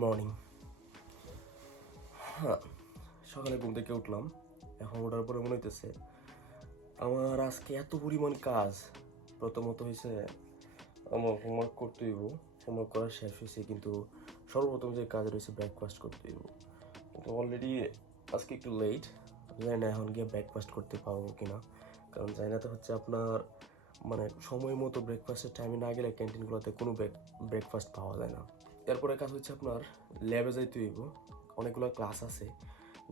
Morning. হ্যাঁ, সকালে ঘুম থেকে উঠলাম। এখন ওঠার পরে মনে হইতেছে আমার আজকে এত পরিমাণ কাজ। প্রথমত হয়েছে আমার হোমওয়ার্ক করতে হইব, হোমওয়ার্ক করা শেষ হয়েছে, কিন্তু সর্বপ্রথম যে কাজ রয়েছে ব্রেকফাস্ট করতে হইব। কিন্তু অলরেডি আজকে একটু লেট, জানি না এখন গিয়ে ব্রেকফাস্ট করতে পারবো কিনা, কারণ জানি না তো হচ্ছে আপনার মানে সময় মতো ব্রেকফাস্টের টাইমে না গেলে ক্যান্টিনগুলোতে কোনো ব্রেকফাস্ট পাওয়া যায় না। এরপরে কাজ হচ্ছে আপনার ল্যাবে যাইতে হইব, অনেকগুলো ক্লাস আছে,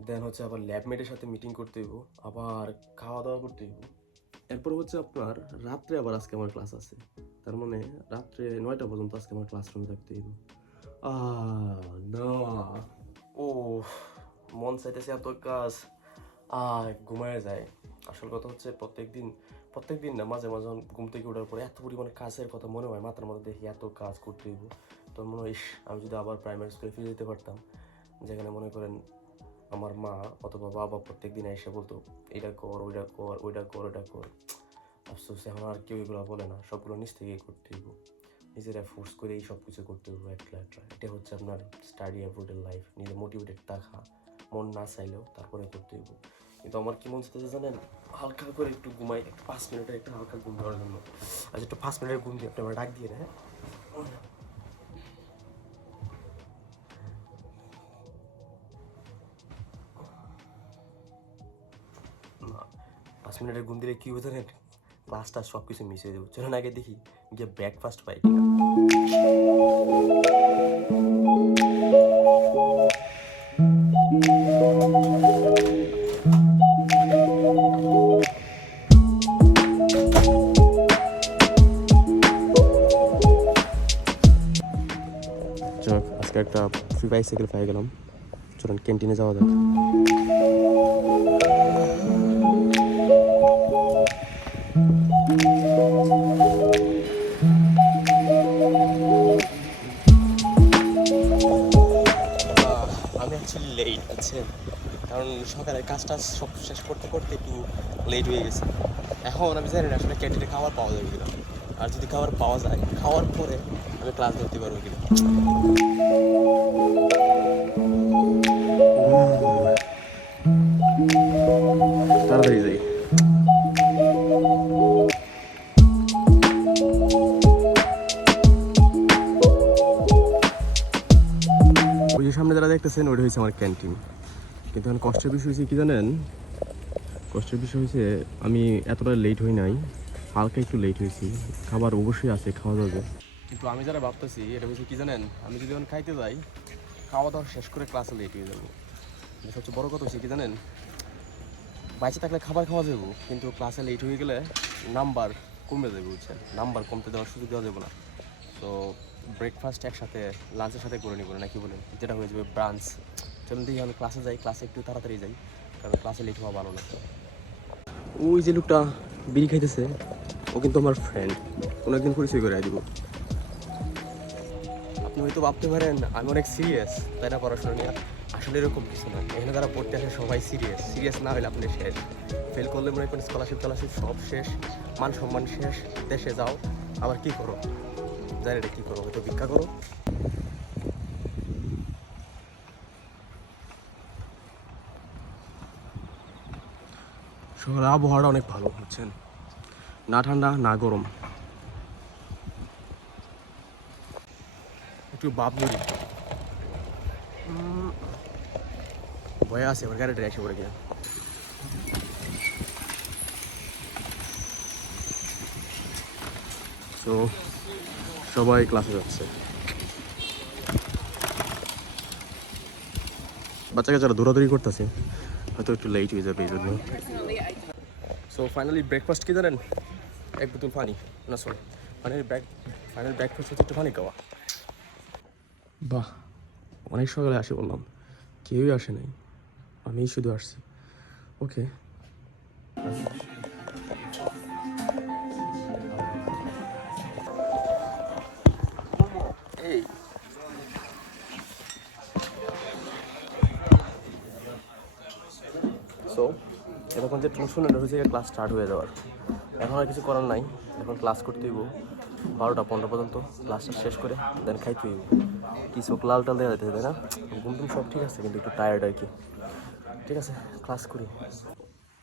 দেন হচ্ছে আবার ল্যাবমেটের সাথে মিটিং করতে হইব, আবার খাওয়া দাওয়া করতে হইব। এরপরে হচ্ছে আপনার রাত্রে আবার আজকে আমার ক্লাস আছে, তার মানে রাত্রে 9টা পর্যন্ত আজকে আমার ক্লাসরুমে থাকতে হইব। না, ও মন চাইতেছে এত কাজ, ঘুমায় যায়। আসল কথা হচ্ছে প্রত্যেক দিন না, মাঝে মাঝে ঘুম থেকে ওঠার পরে এত পরিমাণে কাজের কথা মনে হয়, মাথার মধ্যে দেখি এত কাজ করতে হইব, তো মনে হয় আমি যদি আবার প্রাইমারি স্কুলে ফিরে যেতে পারতাম, যেখানে মনে করেন আমার মা অথবা বাবা প্রত্যেক দিন এসে বলতো এটা কর, ওইটা কর, ওইটা কর, ওইটা কর। আফসোস এখন আর কেউ এগুলো বলে না, সবগুলো নিজ থেকেই করতে হইব, নিজেরা ফোর্স করে এই সব কিছু করতে হইব একলা। এটা হচ্ছে আপনার স্টাডি অ্যাভয়েডেড লাইফ, নিজে মোটিভেটেড থাকা, মন না চাইলেও তারপরে করতে হইব। কিন্তু আমার কি মন চাইতেছে জানেন, হালকা করে একটু ঘুমাই, 5 মিনিটের একটা হালকা ঘুম দেওয়ার জন্য। আচ্ছা, একটু 5 মিনিটের ঘুম দিয়ে আপনি আমার ডাক দিয়ে, হ্যাঁ? 5 মিনিটের ঘুম দিলে কি হতে জানেন, ক্লাসটা সব কিছু মিস হয়ে যাবে। চলুন আগে দেখি গিয়ে ব্রেকফাস্ট পাই কিনা। আজকে একটা ফ্রি বাইসাইকেল পেয়ে গেলাম, চলুন ক্যান্টিনে যাওয়া যাক। আমি অ্যাকচুয়ালি লেট আছেন, কারণ সকালের কাজটা সব শেষ করতে করতে একটু লেট হয়ে গেছে। এখন আমি জানি না আসলে ক্যান্টিনে খাবার পাওয়া যাবে কিনা, আর যদি খাবার পাওয়া যায় খাওয়ার পরে আমি ক্লাস ধরতে পারবো কিনা। তাড়াতাড়ি যাই। ওই যে সামনে যারা দেখতেছেন ওইটা হয়েছে আমার ক্যান্টিন। কিন্তু এখন কষ্টের বিষয় হয়েছে কি জানেন, কষ্টের বিষয় হয়েছে আমি এতটা লেট হই নাই, হালকা একটু লেট হয়েছি। খাবার অবশ্যই আছে, খাওয়া যাবে, কিন্তু আমি যারা ভাবতেছি এটা হচ্ছে কি জানেন, আমি যদি এখন খাইতে যাই খাওয়া দাওয়া শেষ করে ক্লাসে লেট হয়ে যাবো। সবচেয়ে বড় কথা হচ্ছে কি জানেন, বাইচে থাকলে খাবার খাওয়া যাবো, কিন্তু ক্লাসে লেট হয়ে গেলে নাম্বার কমে যাবে, বুঝছেন? নাম্বার কমতে দেওয়ার সুযোগ দেওয়া যাবে না। তো ব্রেকফাস্ট একসাথে লাঞ্চের সাথে করে নিব না, কি বলেন? যেটা হয়ে যাবে ব্রাঞ্চ। চলুন দেখি আমি ক্লাসে যাই, ক্লাসে একটু তাড়াতাড়ি যাই, কারণ ক্লাসে লেট হওয়া ভালো না। ওই যে লোকটা বিড়ি খাইতেছে ও কিন্তু আমার ফ্রেন্ড, কোনো একদিন পরিচয় করে দিব। আপনি হয়তো ভাবতে পারেন আমি অনেক সিরিয়াস, তাই না, পড়াশোনা নিয়ে। আসলে এরকম কিছু না, এখানে যারা পড়তে আসে সবাই সিরিয়াস না হলে আপনি শেষ। ফেল করলে মনে করেন স্কলারশিপ সব শেষ, মান সম্মান শেষ, দেশে যাও, আবার কি করো জানি এটা কী করো, হয়তো ভিক্ষা করো। শহরের আবহাওয়াটা অনেক ভালো, বুঝছেন? না ঠান্ডা না গরম, একটু বাপ ধরি ভয়ে আছে আমার গাড়িটা এসে পড়ে গিয়ে। তো সবাই ক্লাসে যাচ্ছে, বাচ্চাকে যারা দৌড়াদৌড়ি করতেছে হয়তো একটু লেট হয়ে যাবে এই জন্য। সো ফাইনালি ব্রেকফাস্ট কি জানেন, এক বোতল পানি, না সরি, ফাইনাল ব্রেকফাস্ট হচ্ছে একটু পানি খাওয়া। বাহ, অনেক সকালে আসি বললাম, কেউই আসে নাই, আমি শুধু আসছি। ওকে, এই সো এরকম যে টিউশন হয়েছে ক্লাস স্টার্ট হয়ে যাওয়ার, এখন আর কিছু করার নাই, এখন ক্লাস করতে হইব। 12টা 15 পর্যন্ত ক্লাসটা শেষ করে দেন খাইতে হইব। কি চোখ লাল টাল দেওয়া যেতে তাই না? ঘুম টুম সব ঠিক আছে কিন্তু একটু টায়ার্ড আর কি। ঠিক আছে, ক্লাস করি।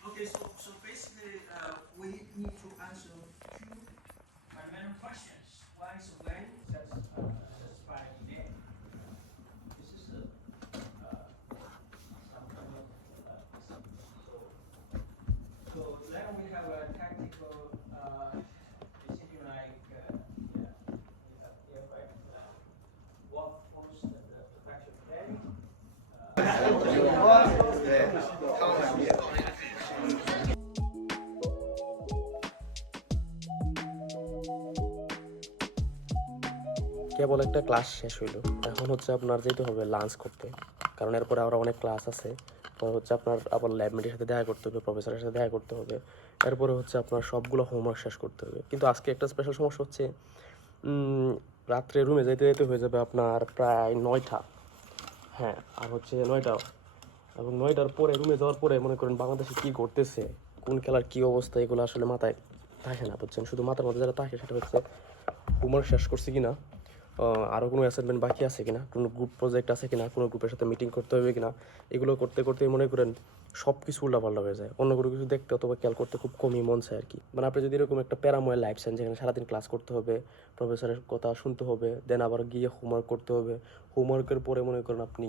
Okay, so basically, we need to answer two fundamental questions. One is when satisfy demand. This is some kind of so then we have a tactical decision like what forms the perfection planning. কেবল একটা class শেষ হইলো, এখন হচ্ছে আপনার যেতে হবে lunch করতে, কারণ এরপরে আরও অনেক ক্লাস আছে। পরে হচ্ছে আপনার আবার ল্যাবমেটের সাথে দেখা করতে হবে, প্রফেসরের সাথে দেখা করতে হবে, এরপরে হচ্ছে আপনার সবগুলো হোমওয়ার্ক শেষ করতে হবে। কিন্তু আজকে একটা স্পেশাল সমস্যা হচ্ছে, রাত্রে রুমে যেতে যেতে হয়ে যাবে আপনার প্রায় 9টা। হ্যাঁ, আর হচ্ছে 9টা, এবং 9টার পরে রুমে যাওয়ার পরে মনে করেন বাংলাদেশে কী ঘটতেছে, কোন খেলার কী অবস্থা, এগুলো আসলে মাথায় থাকে না, বুঝছেন? শুধু মাথার মধ্যে যেটা থাকে সেটা হচ্ছে হোমওয়ার্ক শেষ করছি কি না, আরও কোনো অ্যাসাইনমেন্ট বাকি আছে কিনা, কোনো গ্রুপ প্রজেক্ট আছে কিনা, কোনো গ্রুপের সাথে মিটিং করতে হবে কিনা, এগুলো করতে করতেই মনে করেন সব কিছু উল্টাপাল্টা হয়ে যায়। অন্য কোনো কিছু দেখতে অথবা খেয়াল করতে খুব কমই মন চায় আর কি। মানে আপনি যদি এরকম একটা প্যারাময় লাইফ চান যেখানে সারাদিন ক্লাস করতে হবে, প্রফেসরের কথা শুনতে হবে, দেন আবার গিয়ে হোমওয়ার্ক করতে হবে, হোমওয়ার্কের পরে মনে করেন আপনি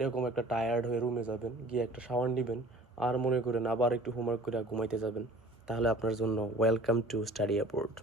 এরকম একটা টায়ার্ড হয়ে রুমে যাবেন, গিয়ে একটা শাওয়ার নেবেন, আর মনে করেন আবার একটু হোমওয়ার্ক করে ঘুমাইতে যাবেন, তাহলে আপনার জন্য ওয়েলকাম টু স্টাডি অ্যাবোর্ড।